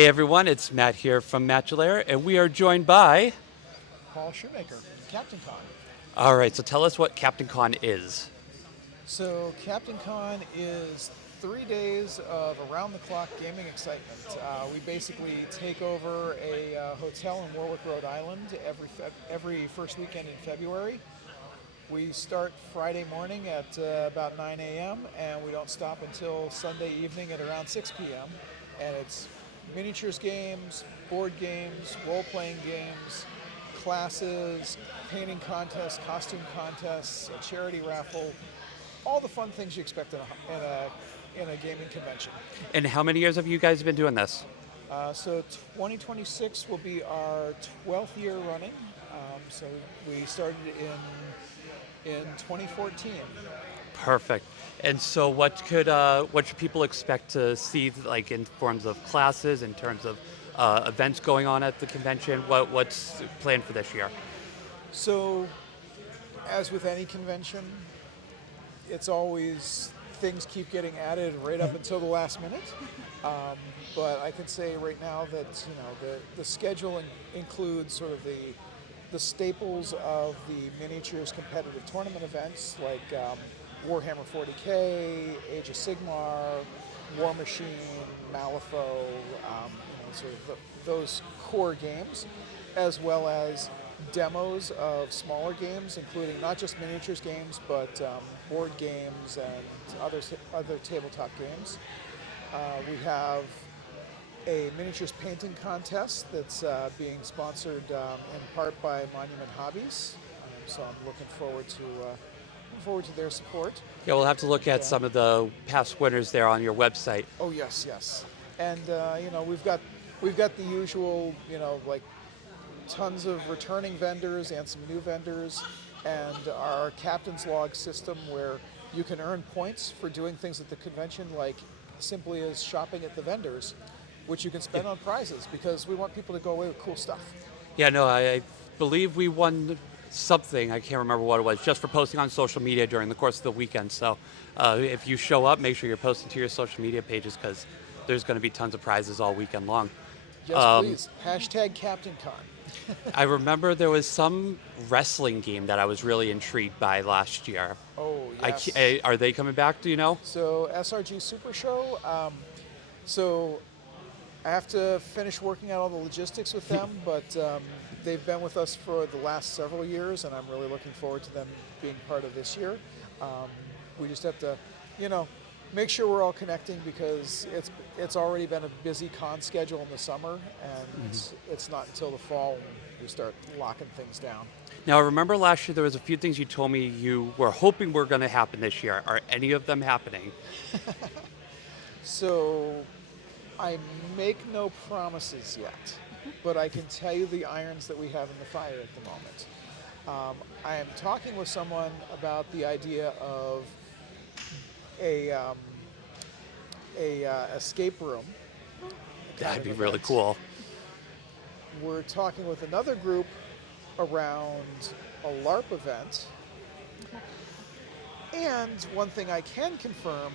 Hey everyone, it's Matt here from Matulaire, and we are joined by. Paul Shoemaker from Captain Con. All right, so tell us what Captain Con is. So, Captain Con is 3 days of around the clock gaming excitement. We basically take over a hotel in Warwick, Rhode Island every first weekend in February. We start Friday morning at about 9 a.m. and we don't stop until Sunday evening at around 6 p.m. And it's miniatures games, board games, role playing games, classes, painting contests, costume contests, a charity raffle, all the fun things you expect in a gaming convention. And how many years have you guys been doing this? So 2026 will be our 12th year running. So we started in 2014. Perfect. And so what should people expect to see, like in forms of classes, in terms of events going on at the convention? What's planned for this year? So, as with any convention, it's always things keep getting added right up until the last minute. But I can say right now that the schedule includes sort of the staples of the miniatures competitive tournament events like Warhammer 40K, Age of Sigmar, War Machine, Malifaux, sort of those core games, as well as demos of smaller games, including not just miniatures games, but board games and other tabletop games. We have a miniatures painting contest that's being sponsored in part by Monument Hobbies. So I'm looking forward to their support. Yeah, we'll have to look at And, some of the past winners there on your website. oh yes, yes, and we've got the usual like tons of returning vendors and some new vendors, and our captain's log system where you can earn points for doing things at the convention, like simply as shopping at the vendors, which you can Yeah. spend on prizes because we want people to go away with cool stuff. Yeah, no, I believe we won something. I can't remember what it was, just for posting on social media during the course of the weekend. So if you show up, make sure you're posting to your social media pages because there's going to be tons of prizes all weekend long. Yes, please. Hashtag CaptainCon. I remember there was some wrestling game that I was really intrigued by last year. Oh yes. Are they coming back? Do you know? So SRG Super Show. So I have to finish working out all the logistics with them, but they've been with us for the last several years, and I'm really looking forward to them being part of this year. We just have to, make sure we're all connecting because it's already been a busy con schedule in the summer, and it's not until the fall when we start locking things down. Now, I remember last year there was a few things you told me you were hoping were going to happen this year. Are any of them happening? So I make no promises yet, but I can tell you the irons that we have in the fire at the moment. I am talking with someone about the idea of a escape room. That'd Kind be of really event. cool. We're talking with another group around a LARP event. And one thing I can confirm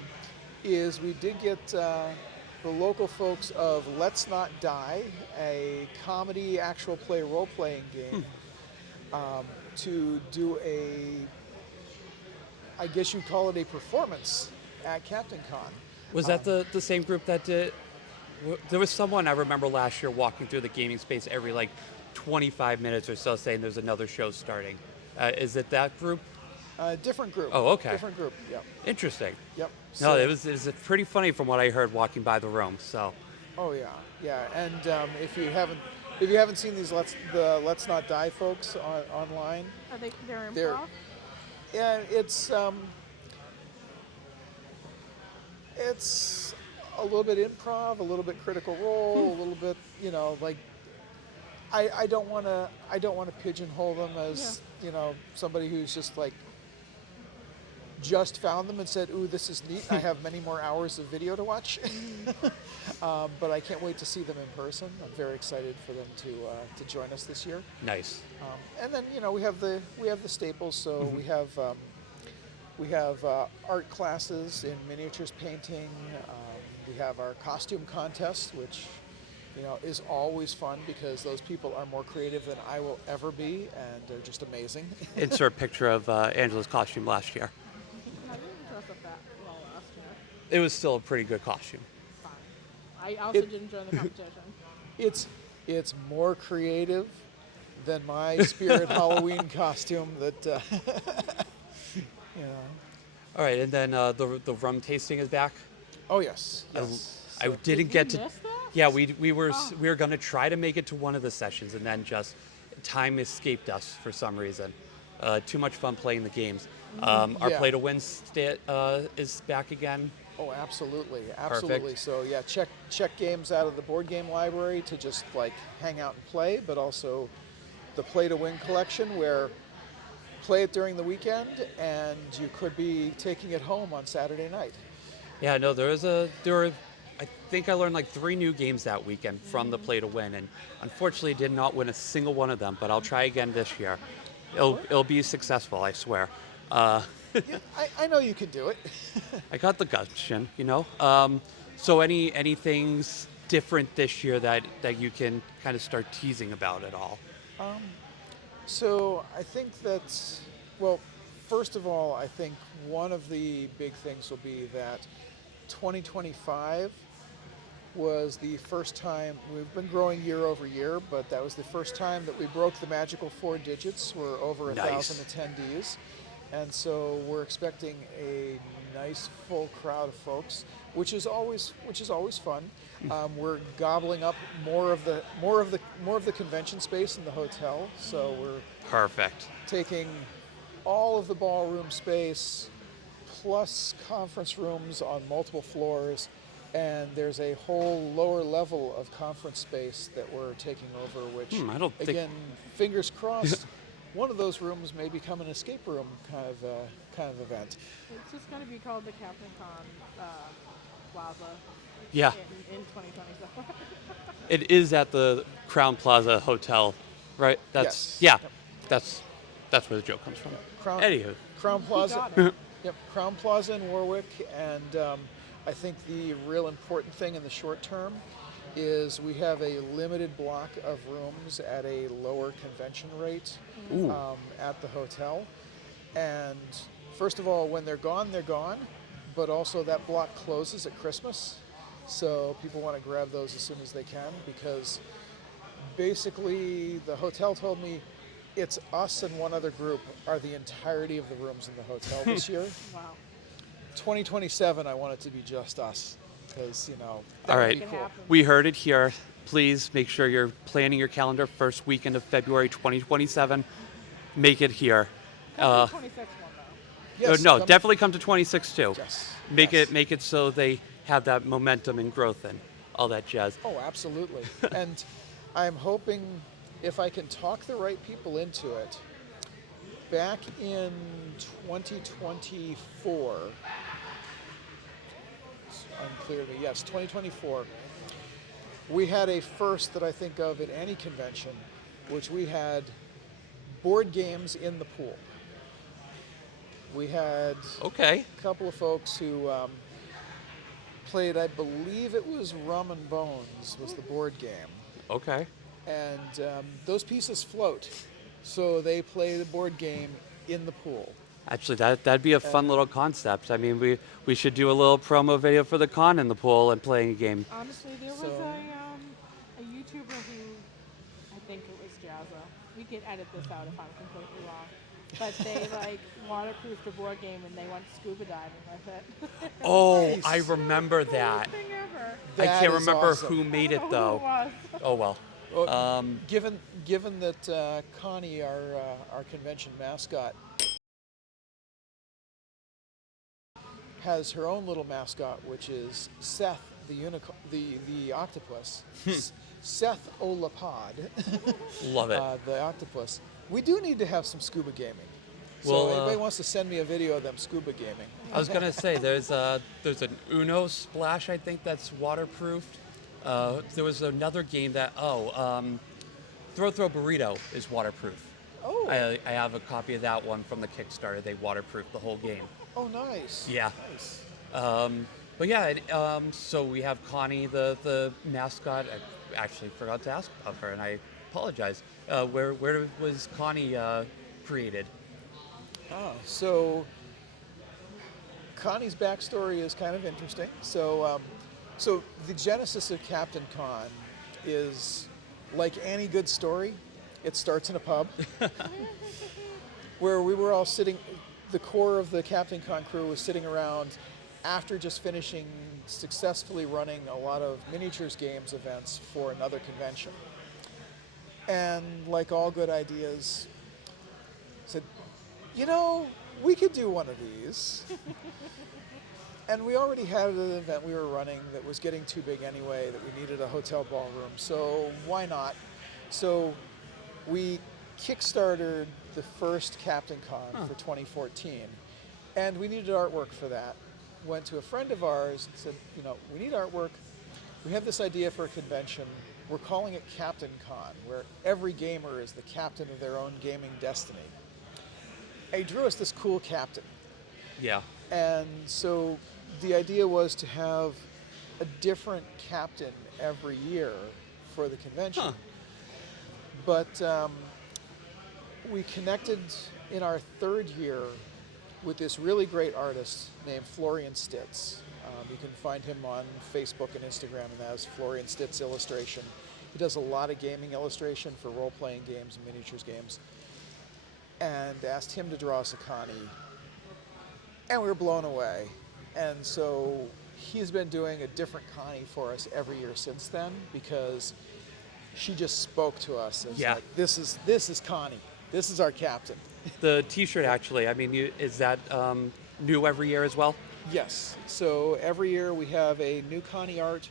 is we did get the local folks of Let's Not Die, a comedy actual play role playing game, to do I guess you'd call it a performance at Captain Con. Was that the same group that did? There was someone I remember last year walking through the gaming space every like 25 minutes or so saying there's another show starting. Is it that group? Different group. Oh, okay. Different group. Yep. Interesting. Yep. No, So, it was pretty funny from what I heard walking by the room. So, oh yeah, yeah. And if you haven't seen the Let's Not Die folks online, They're they're improv? yeah, it's a little bit improv, a little bit critical role, a little bit like I don't want to pigeonhole them as somebody who's just like just found them and said, "Ooh, this is neat. I have many more hours of video to watch." But I can't wait to see them in person. I'm very excited for them to join us this year. nice. And then we have the staples. So we have art classes in miniatures painting. We have our costume contest, which is always fun because those people are more creative than I will ever be, and they're just amazing. Insert a picture of Angela's costume last year. I didn't dress up that well last year. It was still a pretty good costume. Fine. I also It- didn't join the competition. it's more creative than my Spirit Halloween costume that you know. All right, and then the rum tasting is back. Oh yes, yes. I So- didn't Did get we to. miss that? Yeah, we were gonna try to make it to one of the sessions, and then just time escaped us for some reason. Too much fun playing the games. Our Yeah. play to win is back again. Oh, absolutely, absolutely. Perfect. So yeah, check games out of the board game library to just like hang out and play, but also the Play to Win collection where play it during the weekend and you could be taking it home on Saturday night. Yeah, no, there were. I think I learned like 3 new games that weekend from the play to win, and unfortunately did not win a single one of them. But I'll try again this year. It'll be successful, I swear. Yeah, I know you can do it. I got the gumption, you know. So anything's different this year that you can kind of start teasing about at all? So I think that, well, first of all, I think one of the big things will be that 2025 was the first time, we've been growing year over year, but that was the first time that we broke the magical 4 digits. We're over Nice. 1,000 attendees. And so we're expecting a nice full crowd of folks, which is always fun. We're gobbling up more of the convention space in the hotel. So we're Perfect. taking all of the ballroom space plus conference rooms on multiple floors, and there's a whole lower level of conference space that we're taking over, which I don't think- again, fingers crossed, one of those rooms may become an escape room kind of event. It's just going to be called the Captain Con Plaza Yeah, in 2027. it is at the Crowne Plaza Hotel, right? Yes. Yeah, Yep. that's where the joke comes from. Crown, Anywho, Crown Plaza. got it. Yep, Crown Plaza in Warwick, and I think the real important thing in the short term is we have a limited block of rooms at a lower convention rate Ooh. at the hotel. And first of all, when they're gone, but also that block closes at Christmas. So people want to grab those as soon as they can because basically the hotel told me it's us and one other group are the entirety of the rooms in the hotel this year. Wow. 2027, I want it to be just us because, that All would right. be It cool. happen. We heard it here. Please make sure you're planning your calendar first weekend of February 2027. Make it here. Come to the 26th one, though. Yes, no, come- definitely come to 26 too. Yes. Make yes. it so they have that momentum and growth and all that jazz. Oh, absolutely. And I'm hoping if I can talk the right people into it, back in 2024, it's unclear to me, yes, 2024, we had a first that I think of at any convention, which we had board games in the pool. We had Okay. a couple of folks who played, I believe it was Rum and Bones was the board game. Okay. And those pieces float, so they play the board game in the pool. Actually, that'd be a fun little concept. I mean, we should do a little promo video for the con in the pool and playing a game. Honestly, there was So- a YouTuber who, I think it was Jazza. We can edit this out if I'm completely wrong. But they waterproofed a board game and they went scuba diving with it. Oh, Nice. I remember that. Coolest thing ever. I That can't is remember awesome. who made I it don't know though. who it was. Oh well. Well, given that Connie, our convention mascot, has her own little mascot, which is Seth the octopus. Seth Olapod, Love it. the octopus. We do need to have some scuba gaming. Well, So anybody wants to send me a video of them scuba gaming? I was gonna say there's an Uno splash I think that's waterproofed. There was another game that Throw Burrito is waterproof. Oh, I have a copy of that one from the Kickstarter. They waterproofed the whole game. oh, nice. Yeah. Nice. But yeah, so we have Connie, the mascot. actually forgot to ask about her, and I apologize. Where was Connie created? So Connie's backstory is kind of interesting. So the genesis of Captain Con is like any good story. It starts in a pub where we were all sitting. The core of the Captain Con crew was sitting around after just finishing successfully running a lot of miniatures games events for another convention. And like all good ideas, said, you know, we could do one of these. And we already had an event we were running that was getting too big anyway, that we needed a hotel ballroom. So why not? So we kickstarted the first Captain Con for 2014. And we needed artwork for that. Went to a friend of ours and said, you know, we need artwork. We have this idea for a convention. We're calling it Captain Con, where every gamer is the captain of their own gaming destiny. And he drew us this cool captain. Yeah. And so the idea was to have a different captain every year for the convention. Huh. But we connected in our third year with this really great artist named Florian Stitz. You can find him on Facebook and Instagram, and that is Florian Stitz Illustration. He does a lot of gaming illustration for role-playing games and miniatures games. And asked him to draw us a Connie. And we were blown away. And so he's been doing a different Connie for us every year since then, because she just spoke to us as like, this is Connie. This is our captain. The T-shirt, actually, I mean, is that new every year as well? Yes. So every year we have a new Connie art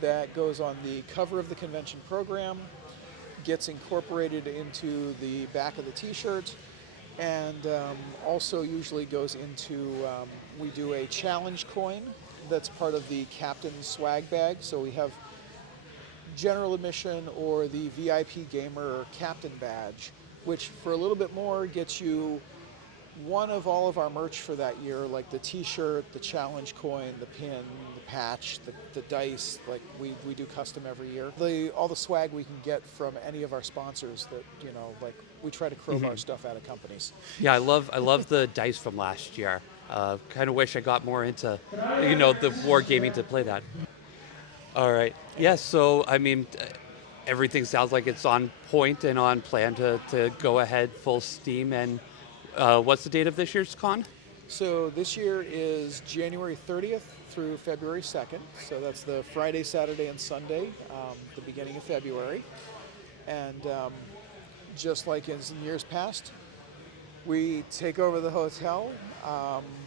that goes on the cover of the convention program, gets incorporated into the back of the T-shirt, and also usually goes into, we do a challenge coin that's part of the captain's swag bag. So we have general admission or the VIP gamer captain badge, which for a little bit more gets you one of all of our merch for that year, like the T-shirt, the challenge coin, the pin, the patch, the dice. Like we do custom every year. All the swag we can get from any of our sponsors that, you know, like we try to crowbar stuff out of companies. Yeah, I love the dice from last year. Kind of wish I got more into, you know, the wargaming to play that. All right. Yeah, so, I mean, everything sounds like it's on point and on plan to go ahead full steam. And what's the date of this year's con? So this year is January 30th through February 2nd. So that's the Friday, Saturday, and Sunday, the beginning of February. And just like in years past, we take over the hotel.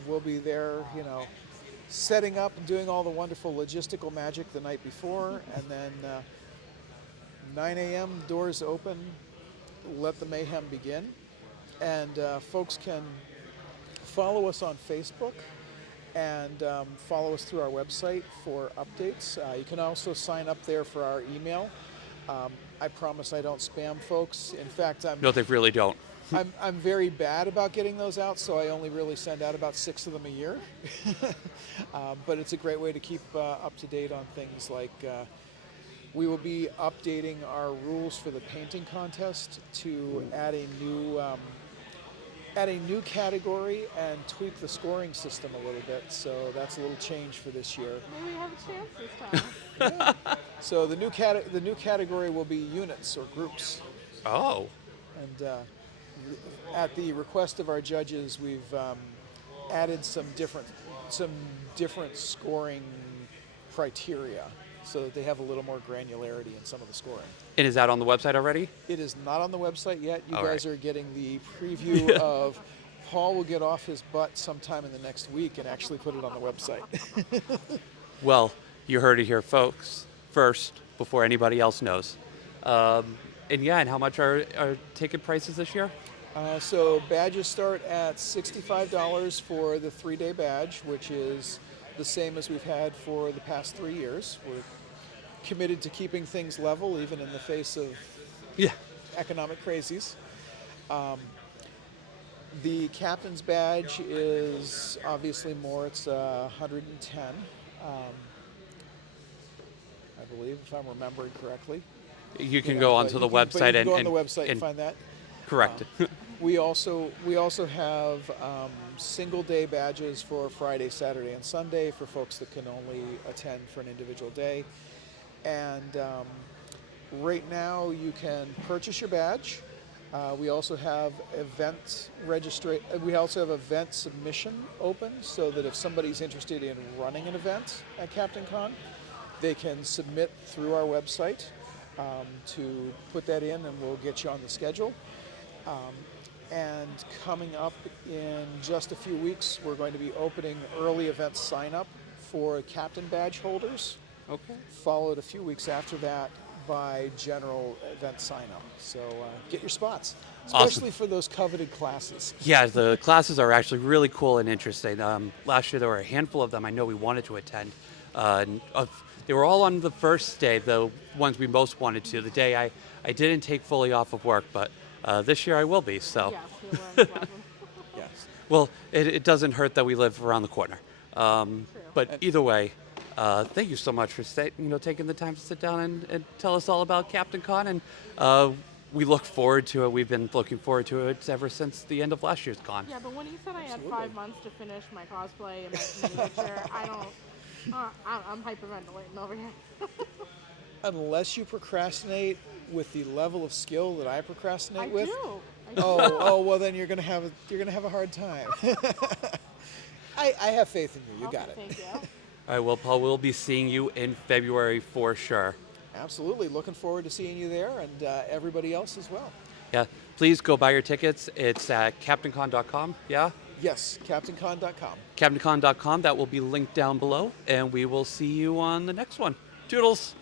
We'll be there, you know, setting up and doing all the wonderful logistical magic the night before. And then 9 a.m., doors open, let the mayhem begin. And folks can follow us on Facebook and follow us through our website for updates. You can also sign up there for our email. I promise I don't spam folks. In fact, No, they really don't. I'm very bad about getting those out, so I only really send out about 6 of them a year. But it's a great way to keep up to date on things like we will be updating our rules for the painting contest to add a new category and tweak the scoring system a little bit. So that's a little change for this year. Maybe we have a chance this time. So the new category will be units or groups. Oh. And at the request of our judges, we've added some different scoring criteria so that they have a little more granularity in some of the scoring. And is that on the website already? It is not on the website yet. You All guys right. are getting the preview of Paul will get off his butt sometime in the next week and actually put it on the website. Well, you heard it here, folks, first, before anybody else knows. And yeah, and how much are ticket prices this year? So badges start at $65 for the 3-day badge, which is the same as we've had for the past 3 years. We're committed to keeping things level, even in the face of economic crazies. The captain's badge is obviously more. It's $110. I believe, if I'm remembering correctly. You can Yeah, go but onto you the can- but you website can go on and the website and and find that. correct. We also have single day badges for Friday, Saturday, and Sunday for folks that can only attend for an individual day. And right now, you can purchase your badge. We also have We also have event submission open, so that if somebody's interested in running an event at Captain Con, they can submit through our website to put that in, and we'll get you on the schedule. And coming up in just a few weeks, we're going to be opening early event sign up for captain badge holders, Okay. followed a few weeks after that by general event sign up. So get your spots, especially for those coveted classes. Yeah, the classes are actually really cool and interesting. Last year there were a handful of them I know we wanted to attend. They were all on the first day, the ones we most wanted to. The day I didn't take fully off of work, but this year I will be. So, Yes, you're wearing the problem. Yes. well, it doesn't hurt that we live around the corner. True. But either way, thank you so much for taking the time to sit down and tell us all about Captain Con. And we look forward to it. We've been looking forward to it ever since the end of last year's con. Yeah, but when you said I had Absolutely. 5 months to finish my cosplay and my miniature, I don't. I'm hyperventilating over here. Unless you procrastinate with the level of skill that I procrastinate I with. do. I do. Oh, well then you're gonna have a hard time. I have faith in you. You Okay, got it. Thank you. All right, well, Paul, we'll be seeing you in February for sure. Absolutely. Looking forward to seeing you there, and everybody else as well. Yeah, please go buy your tickets. It's at captaincon.com, yeah? Yes, CaptainCon.com. captaincon.com, that will be linked down below, and we will see you on the next one. Toodles!